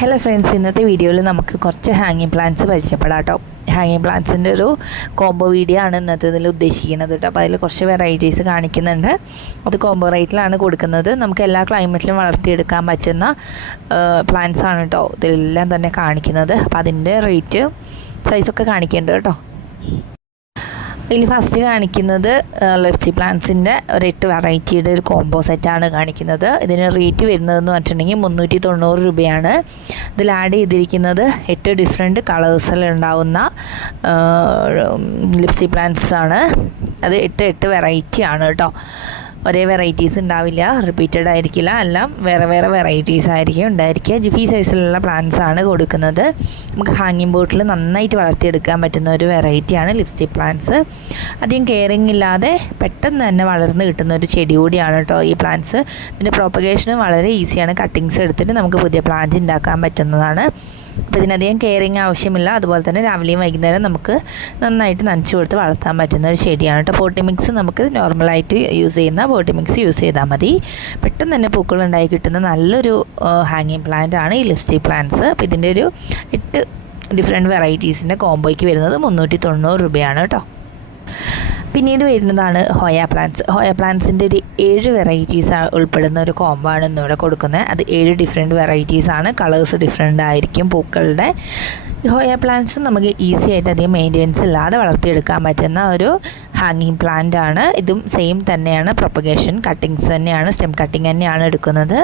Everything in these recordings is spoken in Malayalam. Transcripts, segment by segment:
ഹലോ ഫ്രണ്ട്സ് ഇന്നത്തെ വീഡിയോയിൽ നമുക്ക് കുറച്ച് ഹാങ്ങിങ് പ്ലാന്റ്സ് പരിചയപ്പെടാം കേട്ടോ ഹാങ്ങിങ് പ്ലാന്റ്സിന്റെ ഒരു കോംബോ വീഡിയോ ആണ് ഇന്നത്തെ ഇതിൽ ഉദ്ദേശിക്കുന്നത് കേട്ടോ അപ്പോൾ അതിൽ കുറച്ച് വെറൈറ്റീസ് കാണിക്കുന്നുണ്ട്. അത് കോംബോ റേറ്റിലാണ് കൊടുക്കുന്നത്. നമുക്ക് എല്ലാ ക്ലൈമറ്റിലും വളർത്തിയെടുക്കാൻ പറ്റുന്ന പ്ലാന്റ്സ് ആണ് കേട്ടോ ഇതെല്ലാം തന്നെ കാണിക്കുന്നത്. അപ്പോൾ അതിന്റെ റേറ്റ് സൈസൊക്കെ കാണിക്കേണ്ടത് കേട്ടോ ഇതിൽ ഫസ്റ്റ് കാണിക്കുന്നത് ലെർച്ചി പ്ലാന്റ്സിന്റെ ഒരു എട്ട് വെറൈറ്റിയുടെ ഒരു കോംബോ സെറ്റാണ് കാണിക്കുന്നത്. ഇതിന് റേറ്റ് വരുന്നതെന്ന് പറഞ്ഞിട്ടുണ്ടെങ്കിൽ മുന്നൂറ്റി തൊണ്ണൂറ് രൂപയാണ്. ഇതിൽ ആഡ് ചെയ്തിരിക്കുന്നത് എട്ട് ഡിഫറെന്റ് കളേഴ്സിലുണ്ടാവുന്ന ലിപ്സി പ്ലാന്റ്സ് ആണ്. അത് എട്ട് എട്ട് വെറൈറ്റി ആണ് കേട്ടോ. ഒരേ വെറൈറ്റീസ് ഉണ്ടാവില്ല റിപ്പീറ്റഡ് ആയിരിക്കില്ല. എല്ലാം വേറെ വേറെ വെറൈറ്റീസ് ആയിരിക്കും ഉണ്ടായിരിക്കുക. ജിഫി സൈസിലുള്ള പ്ലാന്റ്സ് ആണ് കൊടുക്കുന്നത്. നമുക്ക് ഹാങ്ങിങ് ബോട്ടിൽ നന്നായിട്ട് വളർത്തിയെടുക്കാൻ പറ്റുന്ന ഒരു വെറൈറ്റിയാണ് ലിപ്സ്റ്റിക് പ്ലാന്റ്സ് അധികം കെയറിങ് ഇല്ലാതെ പെട്ടെന്ന് തന്നെ വളർന്ന് കിട്ടുന്ന ഒരു ചെടി കൂടിയാണ് കേട്ടോ ഈ പ്ലാന്റ്സ് ഇതിന്റെ പ്രോപ്പഗേഷനും വളരെ ഈസിയാണ് കട്ടിങ്സ് എടുത്തിട്ട് നമുക്ക് പുതിയ പ്ലാന്റ് ഉണ്ടാക്കാൻ പറ്റുന്നതാണ്. അപ്പോൾ ഇതിനധികം കെയറിങ് ആവശ്യമില്ല. അതുപോലെ തന്നെ രാവിലെയും വൈകുന്നേരം നമുക്ക് നന്നായിട്ട് നനച്ചു കൊടുത്ത് വളർത്താൻ പറ്റുന്ന ഒരു ചെടിയാണ് കേട്ടോ പോട്ടി മിക്സ് നമുക്ക് നോർമലായിട്ട് യൂസ് ചെയ്യുന്ന പോട്ടി മിക്സ് യൂസ് ചെയ്താൽ മതി. പെട്ടെന്ന് തന്നെ പൂക്കൾ ഉണ്ടായി കിട്ടുന്ന നല്ലൊരു ഹാങ്ങിങ് പ്ലാന്റ് ആണ് ഈ ലിപ്സ്റ്റിക് പ്ലാന്റ്സ് അപ്പോൾ ഇതിന്റെ ഒരു എട്ട് ഡിഫറെന്റ് വെറൈറ്റീസിന്റെ കോംബോയ്ക്ക് വരുന്നത് മുന്നൂറ്റി തൊണ്ണൂറ് രൂപയാണ് കേട്ടോ പിന്നീട് വരുന്നതാണ് ഹോയ പ്ലാന്റ്സ് ഹോയ പ്ലാന്റ്സിന്റെ ഒരു ഏഴ് വെറൈറ്റീസ് ഉൾപ്പെടുന്ന ഒരു കോംബോ ആണ് ഇന്നിവിടെ കൊടുക്കുന്നത്. അത് ഏഴ് ഡിഫറെന്റ് വെറൈറ്റീസ് ആണ്. കളേഴ്സ് ഡിഫറെന്റ് ആയിരിക്കും പൂക്കളുടെ. ഹോയ പ്ലാന്റ്സ് നമുക്ക് ഈസി ആയിട്ട് അധികം മെയിന്റെനൻസ് ഇല്ലാതെ വളർത്തിയെടുക്കാൻ പറ്റുന്ന ഒരു ഹാങ്ങിങ് പ്ലാന്റ് ആണ്. ഇതും സെയിം തന്നെയാണ്. പ്രൊപ്പഗേഷൻ കട്ടിങ്സ് തന്നെയാണ്. സ്റ്റെം കട്ടിങ് തന്നെയാണ് എടുക്കുന്നത്.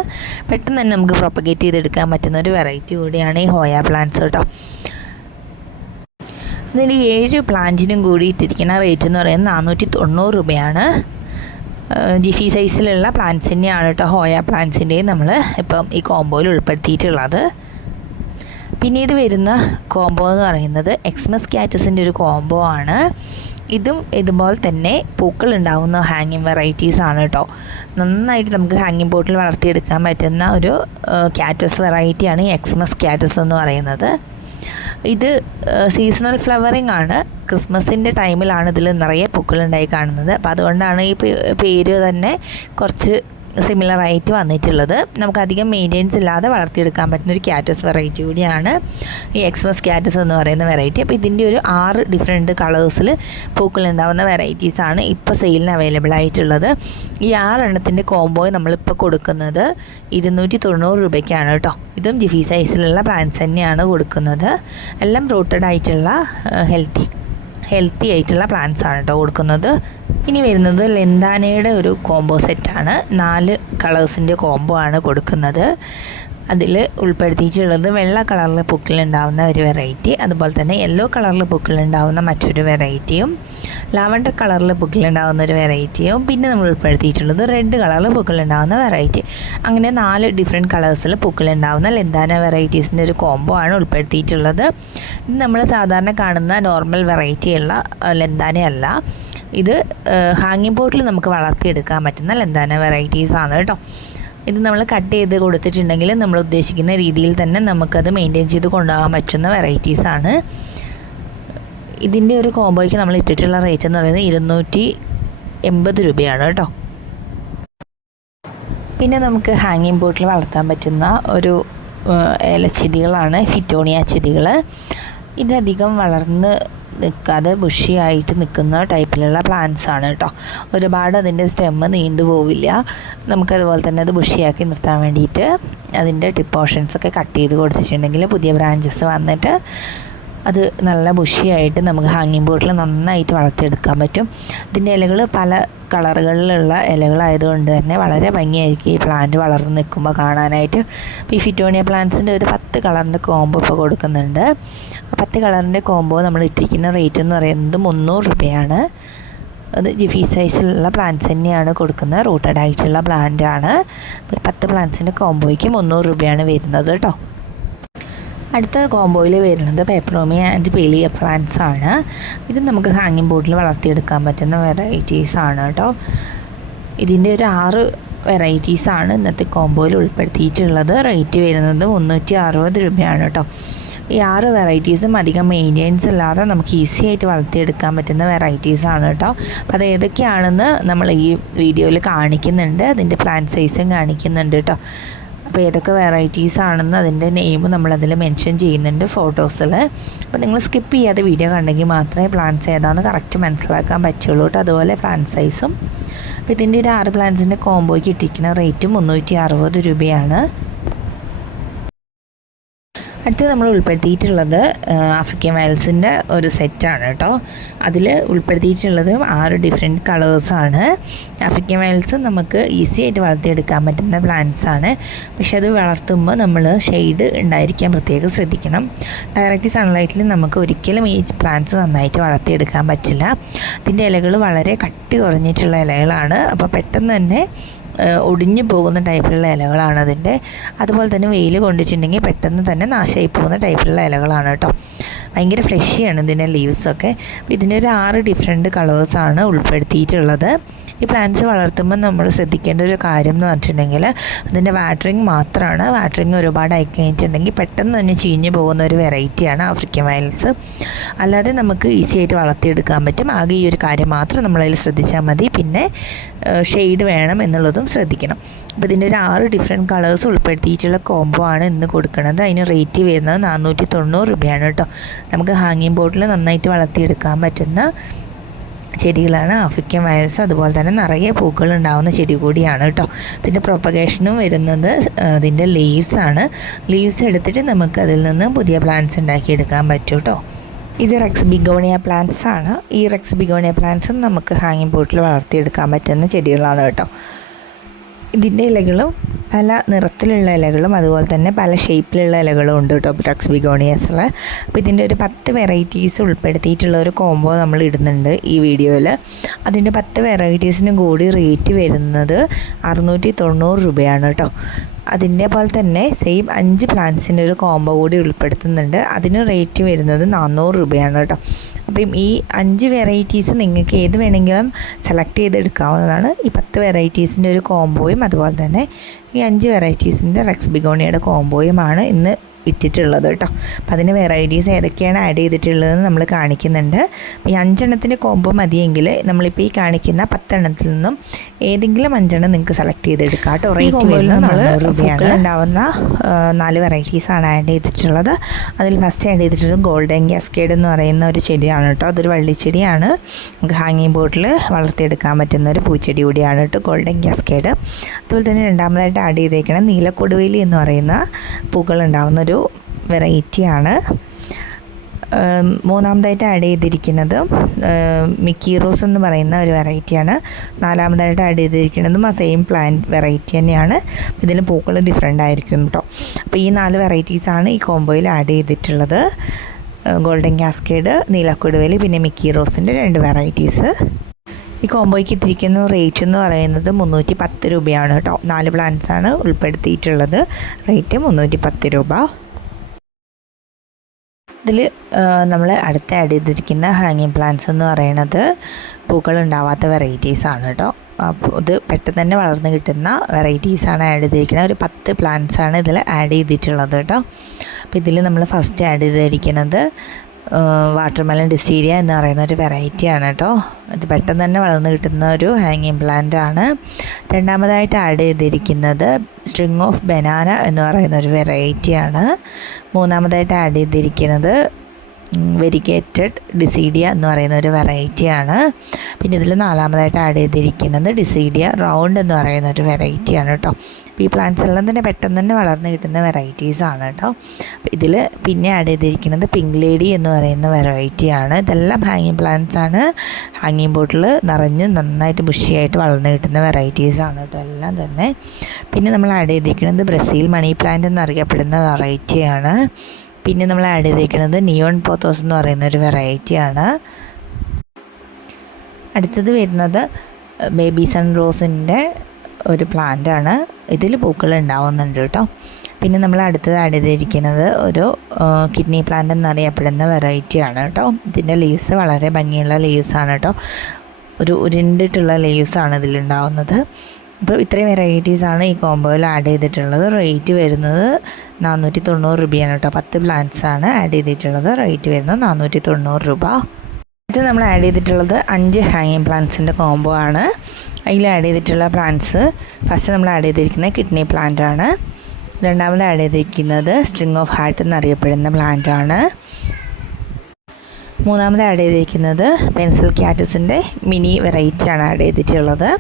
പെട്ടെന്ന് തന്നെ നമുക്ക് പ്രൊപ്പഗേറ്റ് ചെയ്തെടുക്കാൻ പറ്റുന്ന ഒരു വെറൈറ്റി കൂടിയാണ് ഈ ഹോയ പ്ലാന്റ്സ് കേട്ടോ. ഇതിൽ ഏഴ് പ്ലാന്റിനും കൂടി ഇട്ടിരിക്കുന്ന റേറ്റ് എന്ന് പറയുന്നത് നാനൂറ്റി തൊണ്ണൂറ് രൂപയാണ്. ജിഫി സൈസിലുള്ള പ്ലാന്റ്സ് തന്നെയാണ് കേട്ടോ. ഹോയ പ്ലാന്റ്സിന്റെയും നമ്മൾ ഇപ്പം ഈ കോമ്പോയിൽ ഉൾപ്പെടുത്തിയിട്ടുള്ളത്. പിന്നീട് വരുന്ന കോമ്പോ എന്ന് പറയുന്നത് എക്സ്മസ് ക്യാറ്റസിന്റെ ഒരു കോമ്പോ ആണ്. ഇതും ഇതുപോലെ തന്നെ പൂക്കൾ ഉണ്ടാവുന്ന ഹാങ്ങിങ് വെറൈറ്റീസ് ആണ് കേട്ടോ. നന്നായിട്ട് നമുക്ക് ഹാങ്ങിങ് ബോട്ടിൽ വളർത്തിയെടുക്കാൻ പറ്റുന്ന ഒരു ക്യാറ്റസ് വെറൈറ്റിയാണ് എക്സ്മസ് കാറ്റസ് എന്ന് പറയുന്നത്. ഇത് സീസണൽ ഫ്ലവറിങ് ആണ്. ക്രിസ്മസിന്റെ ടൈമിലാണ് ഇതിൽ നിറയെ പൂക്കളുണ്ടായി കാണുന്നത്. അപ്പോൾ അതുകൊണ്ടാണ് ഈ പേര് തന്നെ കുറച്ച് സിമിലർ ആയിട്ട് വന്നിട്ടുള്ളത്. നമുക്ക് അധികം മെയിന്റെനൻസ് ഇല്ലാതെ വളർത്തിയെടുക്കാൻ പറ്റുന്ന ഒരു ക്യാറ്റസ് വെറൈറ്റി കൂടിയാണ് ഈ എക്സ്മസ് ക്യാറ്റസ് എന്ന് പറയുന്ന വെറൈറ്റി അപ്പോൾ ഇതിന്റെ ഒരു ആറ് ഡിഫറെന്റ് കളേഴ്സിൽ പൂക്കളുണ്ടാവുന്ന വെറൈറ്റീസാണ് ഇപ്പോൾ സെയിലിന് അവൈലബിൾ ആയിട്ടുള്ളത്. ഈ ആറെണ്ണത്തിന്റെ കോംബോ നമ്മളിപ്പോൾ കൊടുക്കുന്നത് ഇരുന്നൂറ്റി തൊണ്ണൂറ് രൂപയ്ക്കാണ് കേട്ടോ. ഇതും ജിഫി സൈസിലുള്ള പ്ലാന്റ്സ് തന്നെയാണ് കൊടുക്കുന്നത്. എല്ലാം റൂട്ടഡ് ആയിട്ടുള്ള ഹെൽത്തി ഹെൽത്തി ആയിട്ടുള്ള പ്ലാന്റ്സ് ആണ് കേട്ടോ കൊടുക്കുന്നത്. ഇനി വരുന്നത് ലെന്താനയുടെ ഒരു കോംബോ സെറ്റാണ് നാല് കളേഴ്സിന്റെ കോംബോ ആണ് കൊടുക്കുന്നത്. അതിൽ ഉൾപ്പെടുത്തിയിട്ടുള്ളത് വെള്ള കളറിൽ പൂക്കളുണ്ടാവുന്ന ഒരു വെറൈറ്റി അതുപോലെ തന്നെ യെല്ലോ കളറിൽ പൂക്കളുണ്ടാവുന്ന മറ്റൊരു വെറൈറ്റിയും ലാവണ്ടർ കളറിൽ പൂക്കളുണ്ടാവുന്ന ഒരു വെറൈറ്റിയും പിന്നെ നമ്മൾ ഉൾപ്പെടുത്തിയിട്ടുള്ളത് റെഡ് കളറിൽ പൂക്കളുണ്ടാവുന്ന വെറൈറ്റി അങ്ങനെ നാല് ഡിഫറെന്റ് കളേഴ്സിൽ പൂക്കളുണ്ടാവുന്ന ലെന്താന വെറൈറ്റീസിന്റെ ഒരു കോംബോ ആണ് ഉൾപ്പെടുത്തിയിട്ടുള്ളത്. ഇത് നമ്മൾ സാധാരണ കാണുന്ന നോർമൽ വെറൈറ്റിയുള്ള ലെന്താനയല്ല. ഇത് ഹാങ്ങിങ് പോട്ടിൽ നമുക്ക് വളർത്തിയെടുക്കാൻ പറ്റുന്ന ലെന്താന വെറൈറ്റീസ് ആണ് കേട്ടോ. ഇത് നമ്മൾ കട്ട് ചെയ്ത് കൊടുത്തിട്ടുണ്ടെങ്കിൽ നമ്മൾ ഉദ്ദേശിക്കുന്ന രീതിയിൽ തന്നെ നമുക്കത് മെയിന്റെയിൻ ചെയ്ത് കൊണ്ടുപോകാൻ പറ്റുന്ന വെറൈറ്റീസ് ആണ്. ഇതിന്റെ ഒരു കോംബോയ്ക്ക് നമ്മൾ ഇട്ടിട്ടുള്ള റേറ്റ് എന്ന് പറയുന്നത് ഇരുന്നൂറ്റി എൺപത് രൂപയാണ് കേട്ടോ. പിന്നെ നമുക്ക് ഹാങ്ങിങ് ബോട്ടിൽ വളർത്താൻ പറ്റുന്ന ഒരു ഇലച്ചെടികളാണ് ഫിറ്റോണിയ ചെടികൾ ഇതധികം വളർന്ന് നിൽക്കാതെ ബുഷിയായിട്ട് നിൽക്കുന്ന ടൈപ്പിലുള്ള പ്ലാന്റ്സ് ആണ് കേട്ടോ ഒരുപാട് അതിന്റെ സ്റ്റെമ്മ് നീണ്ടു പോവില്ല. നമുക്കതുപോലെ തന്നെ അത് ബുഷിയാക്കി നിർത്താൻ വേണ്ടിയിട്ട് അതിന്റെ ടിപ്പ് പോർഷൻസൊക്കെ കട്ട് ചെയ്ത് കൊടുത്തിട്ടുണ്ടെങ്കിൽ പുതിയ ബ്രാഞ്ചസ് വന്നിട്ട് അത് നല്ല ബുഷിയായിട്ട് നമുക്ക് ഹാങ്ങിങ് ബോട്ടിൽ നന്നായിട്ട് വളർത്തിയെടുക്കാൻ പറ്റും. ഇതിന്റെ ഇലകൾ പല കളറുകളിലുള്ള ഇലകളായതുകൊണ്ട് തന്നെ വളരെ ഭംഗിയായിരിക്കും ഈ പ്ലാന്റ് വളർന്ന് നിൽക്കുമ്പോൾ കാണാനായിട്ട്. ഈ ഫിറ്റോണിയ പ്ലാന്റ്സിന്റെ ഒരു പത്ത് കളറിന്റെ കോംബോ ഇപ്പോൾ കൊടുക്കുന്നുണ്ട്. പത്ത് കളറിന്റെ കോംബോ നമ്മൾ ഇട്ടിരിക്കുന്ന റേറ്റ് എന്ന് പറയുന്നത് മുന്നൂറ് രൂപയാണ്. അത് ജിഫി സൈസിലുള്ള പ്ലാന്റ്സ് തന്നെയാണ് കൊടുക്കുന്നത്. റൂട്ടഡ് ആയിട്ടുള്ള പ്ലാന്റ് ആണ്. പത്ത് പ്ലാന്റ്സിന്റെ കോംബോയ്ക്ക് മുന്നൂറ് രൂപയാണ് വരുന്നത് കേട്ടോ. അടുത്ത കോംബോയിൽ വരുന്നത് പേപ്പറോമിയ ആൻഡ് പെലിയ പ്ലാന്റ്സ് ആണ്. ഇത് നമുക്ക് ഹാങ്ങിങ് ബോർഡിൽ വളർത്തിയെടുക്കാൻ പറ്റുന്ന വെറൈറ്റീസ് ആണ് കേട്ടോ. ഇതിന്റെ ഒരു ആറ് വെറൈറ്റീസ് ആണ് ഇന്നത്തെ കോംബോയിൽ ഉൾപ്പെടുത്തിയിട്ടുള്ളത്. റേറ്റ് വരുന്നത് മുന്നൂറ്റി അറുപത് രൂപയാണ് കേട്ടോ. ഈ ആറ് വെറൈറ്റീസും അധികം മെയിന്റെനൻസ് ഇല്ലാതെ നമുക്ക് ഈസി ആയിട്ട് വളർത്തിയെടുക്കാൻ പറ്റുന്ന വെറൈറ്റീസ് ആണ് കേട്ടോ. അപ്പോൾ അത് ഏതൊക്കെയാണെന്ന് നമ്മൾ ഈ വീഡിയോയിൽ കാണിക്കുന്നുണ്ട്. അതിന്റെ പ്ലാന്റ് സൈസും കാണിക്കുന്നുണ്ട് കേട്ടോ. അപ്പോൾ ഏതൊക്കെ വെറൈറ്റീസ് ആണെന്ന് അതിന്റെ നെയിം നമ്മളതിൽ മെൻഷൻ ചെയ്യുന്നുണ്ട് ഫോട്ടോസിൽ അപ്പോൾ നിങ്ങൾ സ്കിപ്പ് ചെയ്യാതെ വീഡിയോ കണ്ടെങ്കിൽ മാത്രമേ പ്ലാന്റ്സ് ഏതാണെന്ന് കറക്റ്റ് മനസ്സിലാക്കാൻ പറ്റുള്ളൂ കേട്ടോ അതുപോലെ പ്ലാന്റ് സൈസും അപ്പോൾ ഇതിന്റെ ഒരു ആറ് പ്ലാന്റ്സിന്റെ കോംബോയ്ക്ക് ഇട്ടിരിക്കുന്ന റേറ്റ് മുന്നൂറ്റി അറുപത് രൂപയാണ്. അടുത്ത് നമ്മൾ ഉൾപ്പെടുത്തിയിട്ടുള്ളത് ആഫ്രിക്കൻ വയൽസിന്റെ ഒരു സെറ്റാണ് കേട്ടോ. അതിൽ ഉൾപ്പെടുത്തിയിട്ടുള്ളത് ആറ് ഡിഫറെന്റ് കളേഴ്സാണ് ആഫ്രിക്കൻ വയൽസ് നമുക്ക് ഈസി ആയിട്ട് വളർത്തിയെടുക്കാൻ പറ്റുന്ന പ്ലാന്റ്സ് ആണ്. പക്ഷെ അത് വളർത്തുമ്പോൾ നമ്മൾ ഷെയ്ഡ് ഉണ്ടായിരിക്കാൻ പ്രത്യേകം ശ്രദ്ധിക്കണം. ഡയറക്റ്റ് സൺലൈറ്റിൽ നമുക്ക് ഒരിക്കലും ഈ പ്ലാന്റ്സ് നന്നായിട്ട് വളർത്തിയെടുക്കാൻ പറ്റില്ല. ഇതിന്റെ ഇലകൾ വളരെ കട്ടി കുറഞ്ഞിട്ടുള്ള ഇലകളാണ്. അപ്പോൾ പെട്ടെന്ന് തന്നെ ഒടിഞ്ഞു പോകുന്ന ടൈപ്പിലുള്ള ഇലകളാണ് അതിന്റെ. അതുപോലെ തന്നെ വെയിൽ കൊണ്ടിട്ടുണ്ടെങ്കിൽ പെട്ടെന്ന് തന്നെ നാശമായി പോകുന്ന ടൈപ്പിലുള്ള ഇലകളാണ് കേട്ടോ. ഭയങ്കര ഫ്രഷിയാണ് ഇതിന്റെ ലീവ്സൊക്കെ. അപ്പോൾ ഇതിന്റെ ഒരു ആറ് ഡിഫറെന്റ് കളേഴ്സാണ് ഉൾപ്പെടുത്തിയിട്ടുള്ളത്. ഈ പ്ലാന്റ്സ് വളർത്തുമ്പോൾ നമ്മൾ ശ്രദ്ധിക്കേണ്ട ഒരു കാര്യം എന്ന് പറഞ്ഞിട്ടുണ്ടെങ്കിൽ അതിന്റെ വാട്ടറിങ് മാത്രമാണ് വാട്ടറിങ് ഒരുപാട് ആയി കഴിഞ്ഞിട്ടുണ്ടെങ്കിൽ പെട്ടെന്ന് തന്നെ ചീഞ്ഞു പോകുന്ന ഒരു വെറൈറ്റിയാണ് ആഫ്രിക്കൻ വയൽസ് അല്ലാതെ നമുക്ക് ഈസി ആയിട്ട് വളർത്തിയെടുക്കാൻ പറ്റും. ആകെ ഈ ഒരു കാര്യം മാത്രം നമ്മളതിൽ ശ്രദ്ധിച്ചാൽ മതി. പിന്നെ ഷെയ്ഡ് വേണം എന്നുള്ളതും ശ്രദ്ധിക്കണം. അപ്പോൾ ഇതിന്റെ ഒരു ആറ് ഡിഫറെന്റ് കളേഴ്സ് ഉൾപ്പെടുത്തിയിട്ടുള്ള കോംബോ ആണ് ഇന്ന് കൊടുക്കുന്നത്. അതിന് റേറ്റ് വരുന്നത് നാനൂറ്റി തൊണ്ണൂറ് രൂപയാണ് കേട്ടോ. നമുക്ക് ഹാങ്ങിങ് ബോർഡിൽ നന്നായിട്ട് വളർത്തിയെടുക്കാൻ പറ്റുന്ന ചെടികളാണ് ആഫ്രിക്കൻ വയൽസ്. അതുപോലെ തന്നെ നിറയെ പൂക്കൾ ഉണ്ടാകുന്ന ചെടി കൂടിയാണ് കേട്ടോ ഇതിന്റെ പ്രൊപ്പഗേഷനും വരുന്നത് അതിന്റെ ലീവ്സ് ആണ്. ലീവ്സ് എടുത്തിട്ട് നമുക്ക് അതിൽ നിന്ന് പുതിയ പ്ലാന്റ്സ് ഉണ്ടാക്കിയെടുക്കാൻ പറ്റും കേട്ടോ ഇത് റെക്സ് ബിഗോണിയ പ്ലാന്റ്സ് ആണ്. ഈ റെക്സ് ബിഗോണിയ പ്ലാന്റ്സും നമുക്ക് ഹാങ്ങിങ് ബോട്ടിൽ വളർത്തിയെടുക്കാൻ പറ്റുന്ന ചെടികളാണ് കേട്ടോ ഇതിന്റെ ഇലകളും പല നിറത്തിലുള്ള ഇലകളും അതുപോലെ തന്നെ പല ഷേപ്പിലുള്ള ഇലകളും ഉണ്ട് കേട്ടോ. ബ്രക്സ് ബിഗോണിയസിൽ അപ്പോൾ ഇതിന്റെ ഒരു പത്ത് വെറൈറ്റീസ് ഉൾപ്പെടുത്തിയിട്ടുള്ള ഒരു കോംബോ നമ്മൾ ഇടുന്നുണ്ട് ഈ വീഡിയോയിൽ അതിന്റെ പത്ത് വെറൈറ്റീസിനും കൂടി റേറ്റ് വരുന്നത് അറുന്നൂറ്റി തൊണ്ണൂറ് രൂപയാണ് കേട്ടോ. അതിന്റെ പോലെ തന്നെ സെയിം അഞ്ച് പ്ലാന്റ്സിന്റെ ഒരു കോംബോ കൂടി ഉൾപ്പെടുത്തുന്നുണ്ട്. അതിന് റേറ്റ് വരുന്നത് നാനൂറ് രൂപയാണ് കേട്ടോ. അപ്പം ഈ അഞ്ച് വെറൈറ്റീസ് നിങ്ങൾക്ക് ഏത് വേണമെങ്കിലും സെലക്ട് ചെയ്തെടുക്കാവുന്നതാണ്. ഈ പത്ത് വെറൈറ്റീസിന്റെ ഒരു കോംബോയും അതുപോലെ തന്നെ ഈ അഞ്ച് വെറൈറ്റീസിന്റെ റെക്സ് ബിഗോണിയുടെ കോംബോയുമാണ് ഇന്ന് ഇട്ടിട്ടുള്ളത് കേട്ടോ. അപ്പം അതിന് വെറൈറ്റീസ് ഏതൊക്കെയാണ് ആഡ് ചെയ്തിട്ടുള്ളതെന്ന് നമ്മൾ കാണിക്കുന്നുണ്ട്. ഈ അഞ്ചെണ്ണത്തിന്റെ കോംബോ മതിയെങ്കിൽ നമ്മളിപ്പോൾ ഈ കാണിക്കുന്ന പത്തെണ്ണത്തിൽ നിന്നും ഏതെങ്കിലും അഞ്ചെണ്ണം നിങ്ങൾക്ക് സെലക്ട് ചെയ്തെടുക്കാം കേട്ടോ. റേറ്റ് വരുന്നത് രൂപയാണ്. ഉണ്ടാവുന്ന നാല് വെറൈറ്റീസാണ് ആഡ് ചെയ്തിട്ടുള്ളത്. അതിൽ ഫസ്റ്റ് ആഡ് ചെയ്തിട്ടുള്ളത് ഗോൾഡൻ ഗ്യാസ്കേഡ് എന്ന് പറയുന്ന ഒരു ചെടിയാണ് കേട്ടോ. അതൊരു വള്ളിച്ചെടിയാണ് നമുക്ക് ഹാങ്ങിങ് ബോട്ടിൽ വളർത്തിയെടുക്കാൻ പറ്റുന്ന ഒരു പൂച്ചെടി കൂടിയാണ് കേട്ടോ ഗോൾഡൻ ഗ്യാസ്കേഡ് അതുപോലെ തന്നെ രണ്ടാമതായിട്ട് ആഡ് ചെയ്തേക്കണം നീലക്കൊടുവേലി എന്ന് പറയുന്ന പൂക്കൾ ഉണ്ടാകുന്ന ഒരു വെറൈറ്റിയാണ് മൂന്നാമതായിട്ട് ആഡ് ചെയ്തിരിക്കുന്നത് മിക്കി റോസ് എന്ന് പറയുന്ന ഒരു വെറൈറ്റിയാണ് നാലാമതായിട്ട് ആഡ് ചെയ്തിരിക്കുന്നതും ആ സെയിം പ്ലാന്റ് വെറൈറ്റി തന്നെയാണ്. ഇതിൽ പൂക്കൾ ഡിഫറെന്റ് ആയിരിക്കും കേട്ടോ അപ്പോൾ ഈ നാല് വെറൈറ്റീസാണ് ഈ കോംബോയിൽ ആഡ് ചെയ്തിട്ടുള്ളത്. ഗോൾഡൻ കാസ്കേഡ് നീലക്കുടുവലി പിന്നെ മിക്കി റോസിന്റെ രണ്ട് വെറൈറ്റീസ് ഈ കോംബോയ്ക്ക് ഇട്ടിരിക്കുന്ന റേറ്റ് എന്ന് പറയുന്നത് മുന്നൂറ്റി പത്ത് രൂപയാണ് കേട്ടോ നാല് പ്ലാന്റ്സാണ് ഉൾപ്പെടുത്തിയിട്ടുള്ളത്. റേറ്റ് മുന്നൂറ്റി പത്ത് രൂപ. ഇതിൽ നമ്മൾ അടുത്ത ആഡ് ചെയ്തിരിക്കുന്ന ഹാങ്ങിങ് പ്ലാന്റ്സ് എന്ന് പറയുന്നത് പൂക്കൾ ഉണ്ടാവാത്ത വെറൈറ്റീസ് ആണ് കേട്ടോ അപ്പോൾ ഇത് പെട്ടെന്ന് തന്നെ വളർന്ന് കിട്ടുന്ന വെറൈറ്റീസാണ് ആഡ് ചെയ്തിരിക്കുന്നത് ഒരു പത്ത് പ്ലാന്റ്സ് ആണ് ഇതിൽ ആഡ് ചെയ്തിട്ടുള്ളത് കേട്ടോ അപ്പോൾ ഇതിൽ നമ്മൾ ഫസ്റ്റ് ആഡ് ചെയ്തിരിക്കുന്നത് വാട്ടർമെലൺ ഡിസ്റ്റീരിയ എന്ന് പറയുന്ന ഒരു വെറൈറ്റിയാണ് കേട്ടോ. ഇത് പെട്ടെന്ന് തന്നെ വളർന്നു കിട്ടുന്ന ഒരു ഹാങ്ങിങ് പ്ലാന്റ് ആണ്. രണ്ടാമതായിട്ട് ആഡ് ചെയ്തിരിക്കുന്നത് സ്ട്രിങ് ഓഫ് ബനാന എന്ന് പറയുന്ന ഒരു വെറൈറ്റിയാണ്. മൂന്നാമതായിട്ട് ആഡ് ചെയ്തിരിക്കുന്നത് വെരിഗേറ്റഡ് ഡിസീഡിയ എന്ന് പറയുന്ന ഒരു വെറൈറ്റിയാണ്. പിന്നെ ഇതിൽ നാലാമതായിട്ട് ആഡ് ചെയ്തിരിക്കുന്നത് ഡിസീഡിയ റൗണ്ട് എന്ന് പറയുന്ന ഒരു വെറൈറ്റിയാണ് കേട്ടോ. അപ്പോൾ ഈ പ്ലാന്റ്സ് എല്ലാം തന്നെ പെട്ടെന്ന് തന്നെ വളർന്നു കിട്ടുന്ന വെറൈറ്റീസ് ആണ് കേട്ടോ ഇതിൽ പിന്നെ ആഡ് ചെയ്തിരിക്കുന്നത് പിങ്ക് ലേഡി എന്ന് പറയുന്ന വെറൈറ്റിയാണ് ഇതെല്ലാം ഹാങ്ങിങ് പ്ലാന്റ്സ് ആണ്. ഹാങ്ങിങ് ബോട്ടിൽ നിറഞ്ഞ് നന്നായിട്ട് ബുഷിയായിട്ട് വളർന്നു കിട്ടുന്ന വെറൈറ്റീസ് ആണ് കേട്ടോ എല്ലാം തന്നെ. പിന്നെ നമ്മൾ ആഡ് ചെയ്തിരിക്കുന്നത് ബ്രസീൽ മണി പ്ലാന്റ് എന്നറിയപ്പെടുന്ന വെറൈറ്റിയാണ് പിന്നെ നമ്മൾ ആഡ് ചെയ്തിരിക്കുന്നത് നിയോൺ പോത്തോസ് എന്ന് പറയുന്ന ഒരു വെറൈറ്റിയാണ് അടുത്തത് വരുന്നത് ബേബി സൺ റോസിന്റെ ഒരു പ്ലാന്റ് ആണ്. ഇതിൽ പൂക്കൾ ഉണ്ടാവുന്നുണ്ട് കേട്ടോ. പിന്നെ നമ്മൾ അടുത്തത് ആഡ് ചെയ്തിരിക്കുന്നത് ഒരു കിഡ്നി പ്ലാന്റ് എന്നറിയപ്പെടുന്ന വെറൈറ്റിയാണ് കേട്ടോ. ഇതിന്റെ ലീവ്സ് വളരെ ഭംഗിയുള്ള ലീവ്സാണ് കേട്ടോ. ഒരു ഉരുണ്ടിട്ടുള്ള ലീവ്സാണ് ഇതിലുണ്ടാവുന്നത് അപ്പോൾ ഇത്രയും വെറൈറ്റീസാണ് ഈ കോംബോയിൽ ആഡ് ചെയ്തിട്ടുള്ളത്. റേറ്റ് വരുന്നത് നാനൂറ്റി തൊണ്ണൂറ് രൂപയാണ് കേട്ടോ. പത്ത് പ്ലാന്റ്സ് ആണ് ആഡ് ചെയ്തിട്ടുള്ളത്. റേറ്റ് വരുന്നത് നാനൂറ്റി തൊണ്ണൂറ് രൂപ. ഇത് നമ്മൾ ആഡ് ചെയ്തിട്ടുള്ളത് അഞ്ച് ഹാങ്ങിങ് പ്ലാന്റ്സിന്റെ കോംബോ ആണ്. അതിൽ ആഡ് ചെയ്തിട്ടുള്ള പ്ലാന്റ്സ് ഫസ്റ്റ് നമ്മൾ ആഡ് ചെയ്തിരിക്കുന്നത് കിഡ്നി പ്ലാന്റ് ആണ്. രണ്ടാമത് ആഡ് ചെയ്തിരിക്കുന്നത് സ്ട്രിങ് ഓഫ് ഹാർട്ട് എന്നറിയപ്പെടുന്ന പ്ലാന്റ് ആണ്. മൂന്നാമത് ആഡ് ചെയ്തിരിക്കുന്നത് പെൻസിൽ ക്യാറ്റസിന്റെ മിനി വെറൈറ്റി ആണ് ആഡ് ചെയ്തിട്ടുള്ളത്.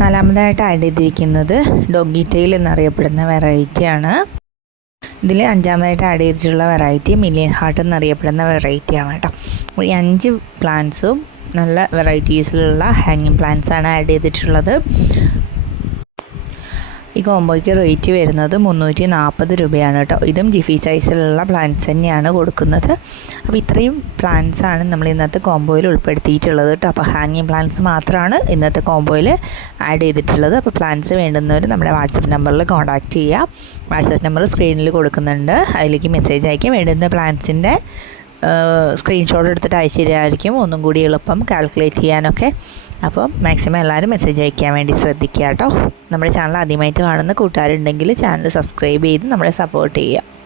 നാലാമതായിട്ട് ആഡ് ചെയ്തിരിക്കുന്നത് ഡോഗി ടെയിൽ എന്നറിയപ്പെടുന്ന വെറൈറ്റി ആണ്. ഇതിൽ അഞ്ചാമതായിട്ട് ആഡ് ചെയ്തിട്ടുള്ള വെറൈറ്റി മിലിയൻ ഹാർട്ട് എന്നറിയപ്പെടുന്ന വെറൈറ്റിയാണ് കേട്ടോ. ഈ അഞ്ച് പ്ലാന്റ്സും നല്ല വെറൈറ്റീസിലുള്ള ഹാങ്ങിങ് പ്ലാന്റ്സ് ആണ് ആഡ് ചെയ്തിട്ടുള്ളത്. ഈ കോംബോയ്ക്ക് റേറ്റ് വരുന്നത് മുന്നൂറ്റി നാൽപ്പത് രൂപയാണ് കേട്ടോ ഇതും ജിഫി സൈസിലുള്ള പ്ലാന്റ്സ് തന്നെയാണ് കൊടുക്കുന്നത്. അപ്പോൾ ഇത്രയും പ്ലാന്റ്സ് ആണ് നമ്മൾ ഇന്നത്തെ കോംബോയിൽ ഉൾപ്പെടുത്തിയിട്ടുള്ളത് കേട്ടോ അപ്പോൾ ഹാങ്ങിങ് പ്ലാന്റ്സ് മാത്രമാണ് ഇന്നത്തെ കോംബോയിൽ ആഡ് ചെയ്തിട്ടുള്ളത്. അപ്പോൾ പ്ലാന്റ്സ് വേണ്ടുന്നവർ നമ്മുടെ വാട്സപ്പ് നമ്പറിൽ കോൺടാക്റ്റ് ചെയ്യുക വാട്സപ്പ് നമ്പർ സ്ക്രീനിൽ കൊടുക്കുന്നുണ്ട്. അതിലേക്ക് മെസ്സേജ് അയക്കുക വേണ്ടുന്ന പ്ലാന്റ്സിന്റെ സ്ക്രീൻഷോട്ട് എടുത്തിട്ട് അയച്ചു തരായിരിക്കും ഒന്നും കൂടി എളുപ്പം കാൽക്കുലേറ്റ് ചെയ്യാനൊക്കെ. അപ്പം മാക്സിമം എല്ലാവരും മെസ്സേജ് അയക്കാൻ വേണ്ടി ശ്രദ്ധിക്കുക കേട്ടോ. നമ്മുടെ ചാനൽ ആദ്യമായിട്ട് കാണുന്ന കൂട്ടുകാരുണ്ടെങ്കിൽ ചാനൽ സബ്സ്ക്രൈബ് ചെയ്ത് നമ്മളെ സപ്പോർട്ട് ചെയ്യുക.